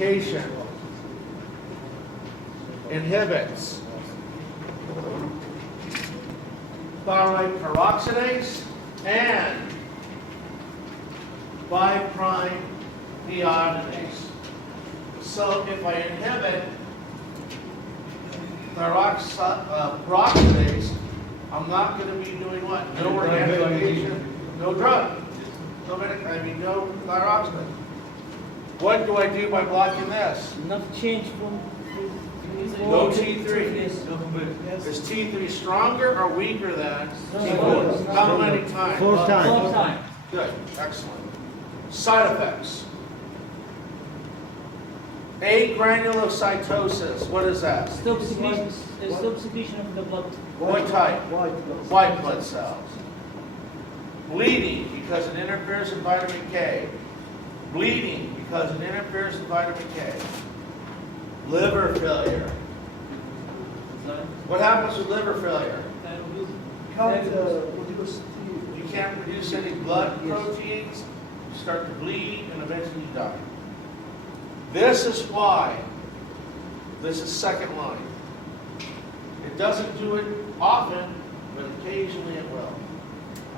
medication inhibits thyroid peroxidase and 5' deoxygenase. So if I inhibit peroxidase, I'm not going to be doing what? No organic medication, no drug. No thyroxidase. What do I do by blocking this? Enough change from No T3. Yes. Is T3 stronger or weaker than No, T4? How many times? 4 times. 4 times. Good, excellent. Side effects. Agranulocytosis, what is that? Stop secretion of the blood. What type? White. White blood cells. Bleeding because it interferes in vitamin K. Bleeding because it interferes in vitamin K. Liver failure. What happens with liver failure? You can't produce any blood proteins, you start to bleed, and eventually you die. This is why this is second line. It doesn't do it often, but occasionally it will.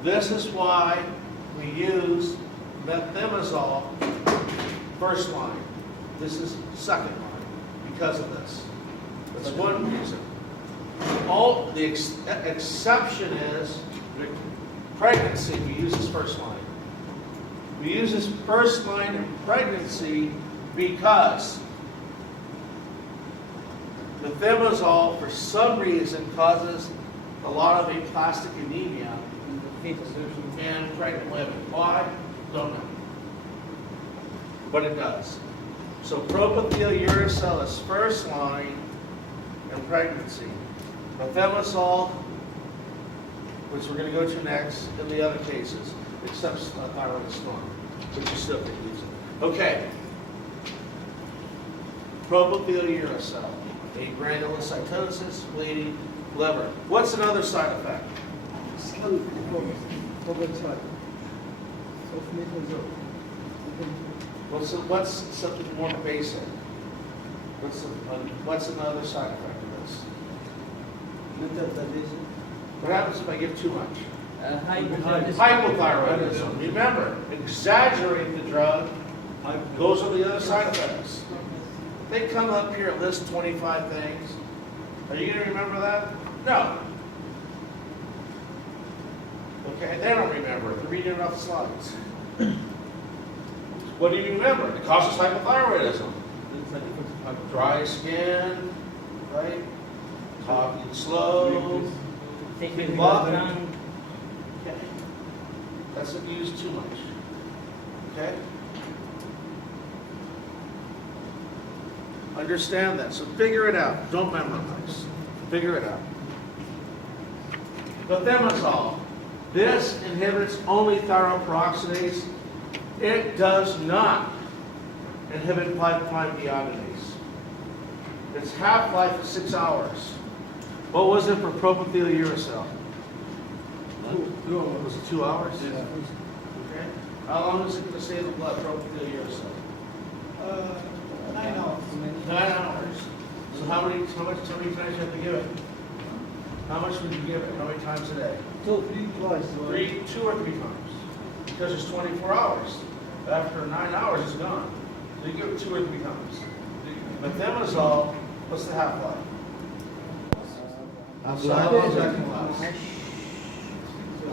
This is why we use methimazole first line. This is second line because of this. That's one reason. The exception is pregnancy. We use this first line. We use this first line in pregnancy because methimazole, for some reason, causes a lot of aplastic anemia in pregnant women. Why? Don't know. But it does. So propyl uracil is first line in pregnancy. Methimazole, which we're going to go to next, in the other cases, except thyroid storm, which you still can use it. Okay. Propyl uracil, agranulocytosis, bleeding, liver. What's another side effect? What's something more basic? What's another side effect of this? What happens if I give too much? Hypothyroidism. Remember, exaggerate the drug. Those are the other side effects. They come up here and list 25 things. Are you going to remember that? No. Okay, they don't remember it. They're reading it off the slides. What do you remember? It causes hypothyroidism. Dry skin, right? Talking slow. Taking blood. blood. Okay. That's if you use too much. Okay? Understand that. So figure it out. Don't memorize. Figure it out. Methimazole. This inhibits only thyroid peroxidase. It does not inhibit 5' deoxygenase. Its half-life is 6 hours. What was it for propyl uracil? Was it 2 hours? Yeah. Okay. How long is it going to stay in the blood, propyl uracil? 9 hours. 9 hours. So how many times you have to give it? How much would you give it? How many times a day? 2, 3, twice. 2 or 3 times. Because it's 24 hours. After 9 hours, it's gone. So you give it 2 or 3 times. Methimazole, what's the half-life? So how long does that last?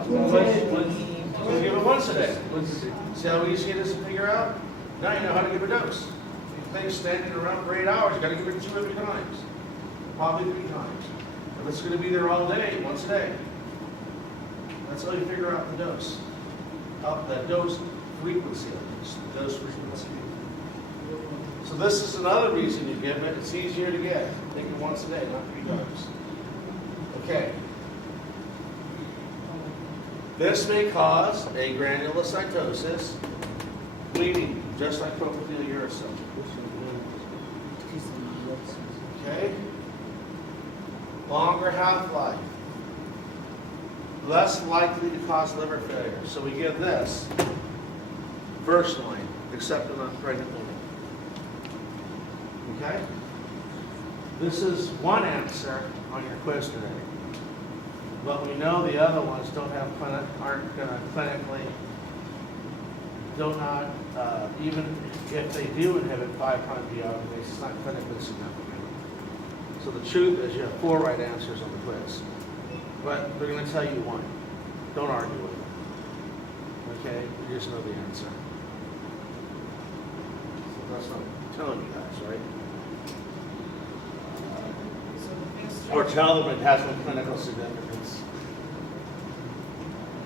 So you give it once a day. See how easy it is to figure out? Now you know how to give a dose. If things standing around for 8 hours, you got to give it 2 or 3 times. Probably 3 times. If it's going to be there all day, once a day. That's how you figure out the dose. The dose frequency of this. The dose frequency. So this is another reason you give it. It's easier to get. Take it once a day, not 3 times. Okay. This may cause agranulocytosis, bleeding, just like propyl uracil. Okay. Longer half-life. Less likely to cause liver failure. So we give this first line, except in pregnant women. Okay? This is one answer on your quiz today. But we know the other ones aren't going to clinically, even if they do inhibit 5' deoxygenase, it's not clinically significant. So the truth is you have 4 right answers on the quiz. But they're going to tell you one. Don't argue with them. Okay? You just know the answer. So that's what I'm telling you guys, right? Or tell them it has no clinical significance.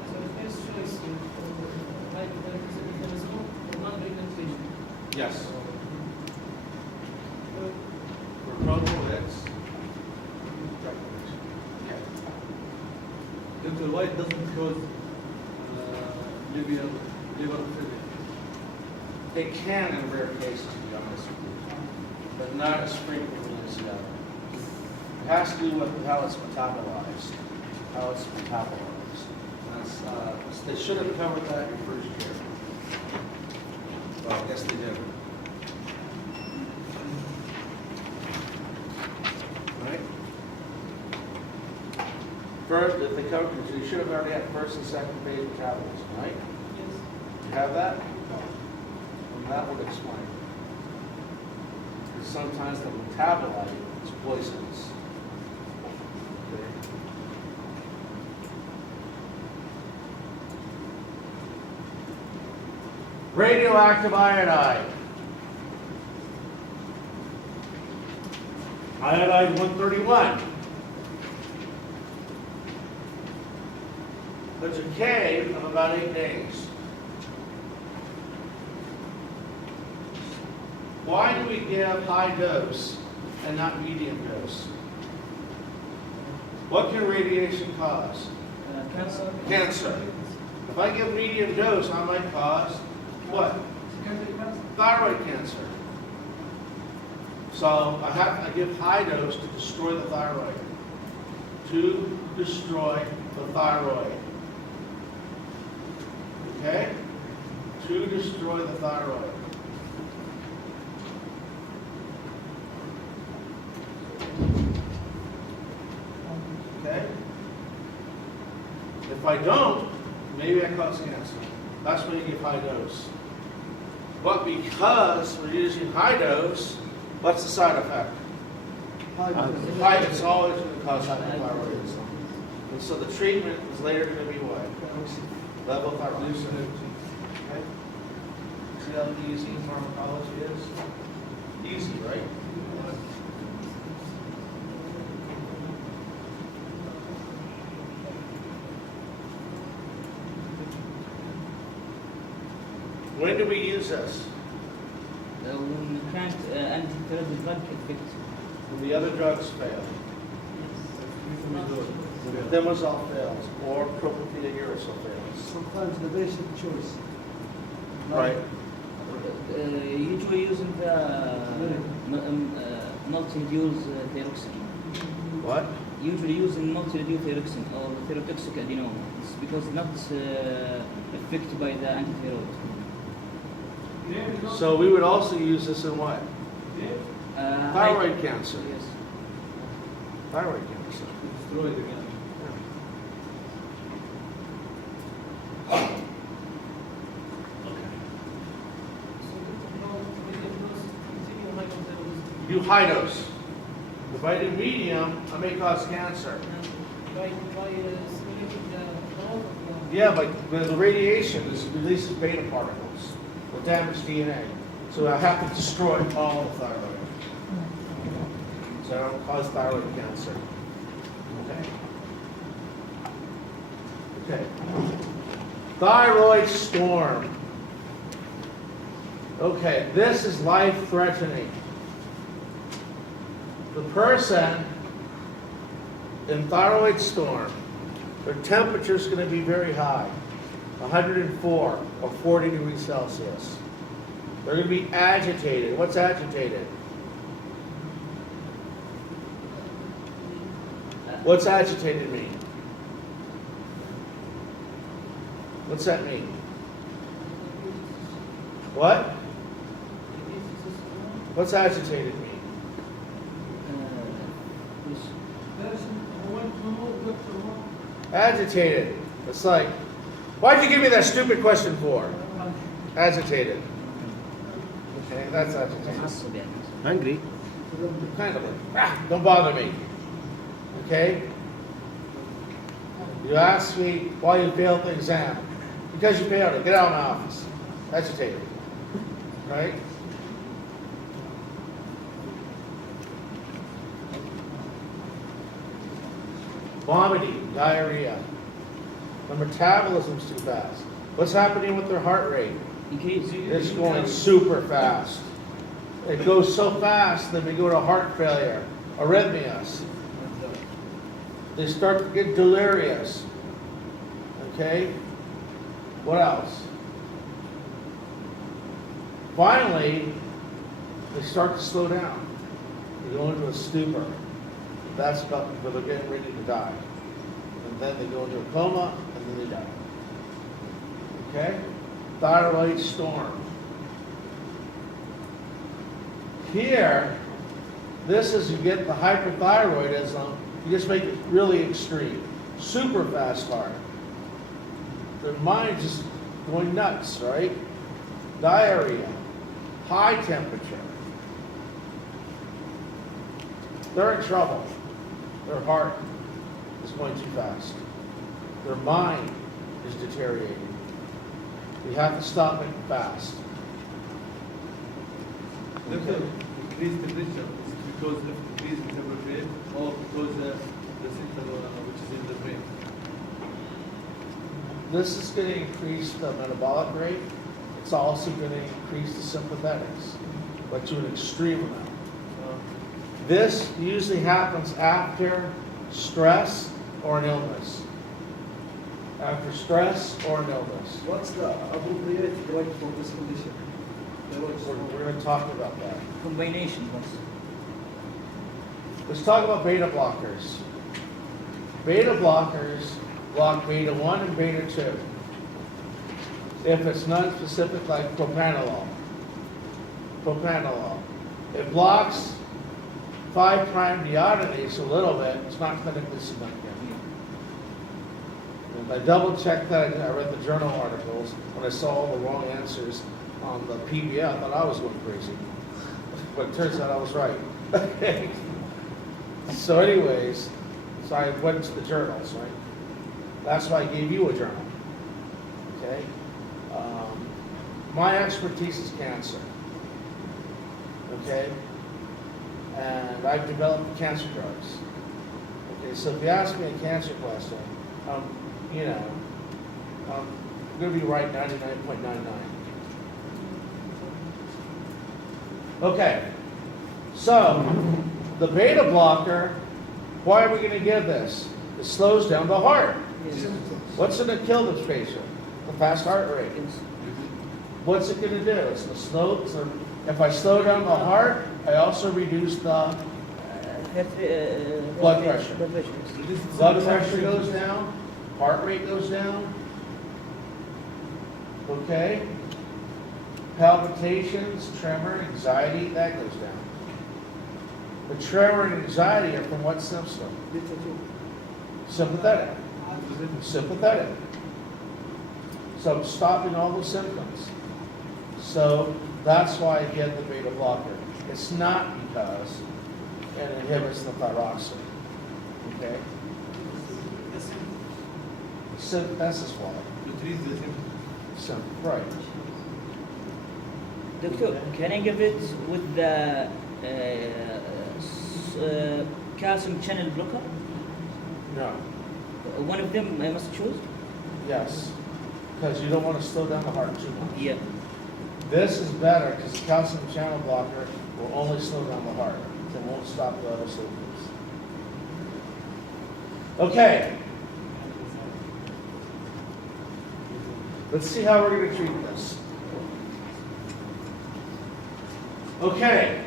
So the first choice for hyperthyroidism or non-pregnant patient. Yes. For prophylactics. Okay. Dr. White doesn't cause liver failure. It can in rare cases, to be honest with you, but not as frequently as the other. It has to do with how it's metabolized. That's, they should have covered that in your first year. Well, I guess they didn't. Right? First, if they covered it, you should have already had first and second phase metabolism, right? Yes. You have that? And that would explain. Because sometimes the metabolite is poisonous. Okay. Radioactive iodide. Iodide 131. There's a K of about 8 days. Why do we give high dose and not medium dose? What can radiation cause? Cancer. Cancer. If I give medium dose, I might cause what? Thyroid cancer. So I give high dose to destroy the thyroid. To destroy the thyroid. Okay? To destroy the thyroid. Okay? If I don't, maybe I cause cancer. That's when you give high dose. But because we're using high dose, what's the side effect? High, it's always going to cause hypothyroidism. And so the treatment is later going to be what? Levothyroxine. Okay? See how easy pharmacology is? Easy, right? When do we use this? When you can't anti-thyroid drug effect. When the other drugs fail. Thimerosal fails, or propylthiouracil fails. Sometimes the basic choice. Right. Usually using the multi-use thyroxine. What? Usually using multi-use thyroxine or thyrotoxic adenoma. It's because not affected by the antithyroid. So we would also use this in what? Thyroid cancer. Yes. Thyroid cancer. Destroy it again. You do high dose. If I do medium, I may cause cancer. Yeah, but the radiation releases beta particles will damage DNA. So I have to destroy all the thyroid. So I don't cause thyroid cancer. Okay. Okay. Thyroid storm. Okay, this is life-threatening. The person in thyroid storm, their temperature is going to be very high, 104 or 40 degrees Celsius. They're going to be agitated. What's agitated? What's agitated mean? What's that mean? What? What's agitated mean? Agitated. It's like, why'd you give me that stupid question for? Agitated. Okay, that's agitated. معصب يعني. Hungry. Kind of like, don't bother me. Okay? You ask me why you failed the exam. Because you failed it. Get out of my office. Agitated. Right? Vomiting, diarrhea. The metabolism's too fast. What's happening with their heart rate? Increase. It's going super fast. It goes so fast that they go to heart failure, arrhythmias. They start to get delirious. Okay? What else? Finally, they start to slow down. They go into a stupor. That's about when they're getting ready to die. And then they go into a coma, and then they die. Okay? Thyroid storm. Here, this is you get the hyperthyroidism, you just make it really extreme. Super fast heart. Their mind just going nuts, right? Diarrhea. High temperature. They're in trouble. Their heart is going too fast. Their mind is deteriorating. We have to stop it fast. Doctor, increased temperature is because of increase in temperature or because the center which is in the brain? This is going to increase the metabolic rate. It's also going to increase the sympathetics, but to an extreme amount. This usually happens after stress or an illness. After stress or an illness. What's the appropriate drug for this condition? We're going to talk about that. Combination. Let's talk about beta blockers. Beta blockers block beta 1 and beta 2. If it's non-specific, like propranolol. Propranolol. It blocks 5'-deoxydenase a little bit. It's not clinically significant. And I double checked that. I read the journal articles. When I saw all the wrong answers on the PBL, I thought I was going crazy. But it turns out I was right. Okay. So anyways, so I went to the journals, right? That's why I gave you a journal. Okay? My expertise is cancer. Okay? And I've developed cancer drugs. Okay, so if you ask me a cancer question, you know, I'm going to be right 99.99. Okay, so the beta blocker, why are we going to give this? It slows down the heart. Yes. What's going to kill this patient? The fast heart rate. What's it going to do? It's going to slow. So if I slow down the heart, I also reduce the blood pressure. Blood pressure goes down, heart rate goes down. Okay? Palpitations, tremor, anxiety, that goes down. The tremor and anxiety are from what system? Sympathetic. Sympathetic. So I'm stopping all the symptoms. So that's why I get the beta blocker. It's not because it inhibits the thyroxine. Okay? So that's just why. To treat the symptoms. So, right. Doctor, can I give it with the calcium channel blocker? No. One of them I must choose? Yes. Because you don't want to slow down the heart too much. Yeah. This is better because the calcium channel blocker will only slow down the heart. It won't stop the other symptoms. Okay. Let's see how we're going to treat this. Okay.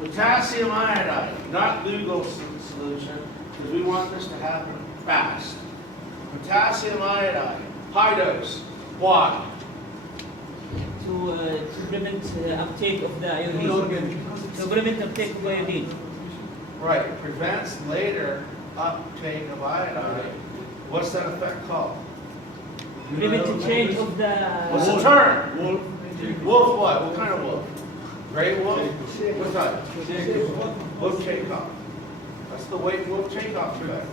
Potassium iodide, not Lugol solution, because we want this to happen fast. Potassium iodide, high dose. Why? To prevent uptake of the iodine. To prevent uptake of iodine. Right, it prevents later uptake of iodine. What's that effect called? Prevent the change of the. What's the term? Wolf. Wolf what? What kind of wolf? Gray wolf? What type? Wolf Chaikoff. That's the way Wolf Chaikoff effect.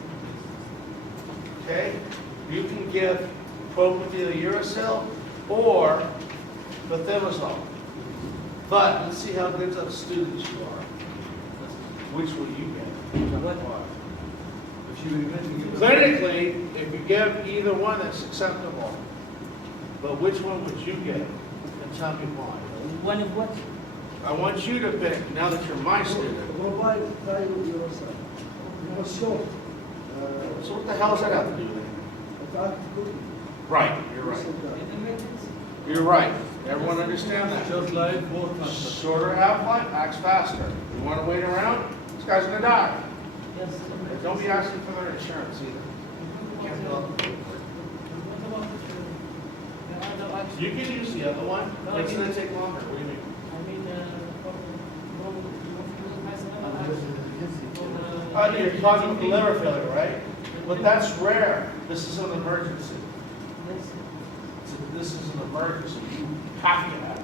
Okay? You can give propyluracil or methimazole. But let's see how good of students you are. Which will you get? What? If you regret to give Clinically, if you give either one, that's acceptable. But which one would you get? And tell me why. One of what? I want you to pick, now that you're my student. Provide thyroid yourself. You must show. So what the hell does that have to do with it? Right, you're right. You're right. Everyone understand that? just like more faster. Shorter half-life, acts faster. You want to wait around? This guy's gonna die. Yes. Don't be asking for their insurance either. You can't fill out the paperwork. You can use the other one, but it's gonna take longer. What do you mean? You're talking about the liver failure, right? But that's rare. This is an emergency. This is an emergency. You have to have it.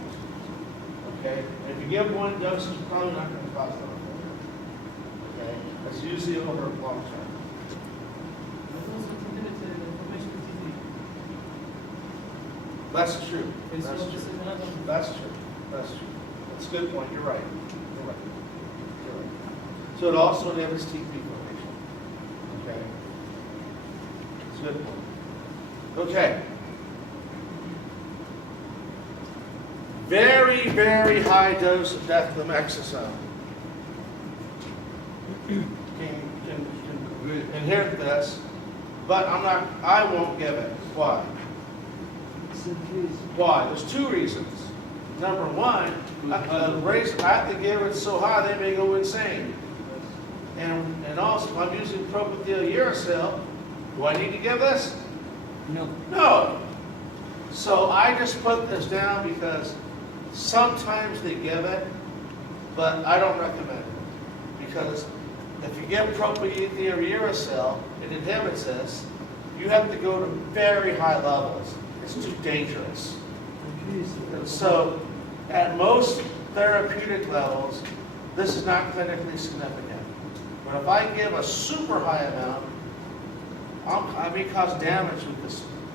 Okay? And if you give one dose, it's probably not going to cause liver failure. Okay? That's usually over long term. That's true. That's true. That's true. That's true. That's a good point. You're right. You're right. You're right. So it also inhibits TP formation. Okay? It's a good point. Okay. Very, very high dose of dexamethasone. Can inherit this, but I won't give it. Why? Why? There's two reasons. Number one, I have to give it so high they may go insane. And also, if I'm using propyluracil, do I need to give this? No. No. So I just put this down because sometimes they give it, but I don't recommend it. Because if you give propyluracil, it inhibits this, you have to go to very high levels. It's too dangerous. And so at most therapeutic levels, this is not clinically significant. But if I give a super high amount, I may cause damage with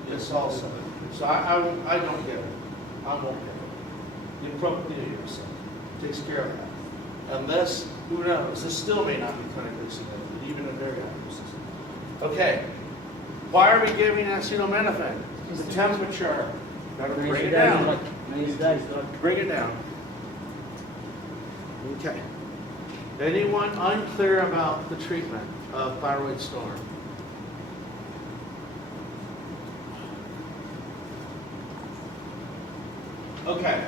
this also. So I don't give it. I won't give it. The propyluracil takes care of that. And this, who knows, this still may not be clinically significant, even in very high doses. Okay, why are we giving acetaminophen? The temperature. Got to bring it down. Bring it down. Okay. Anyone unclear about the treatment of thyroid storm? Okay.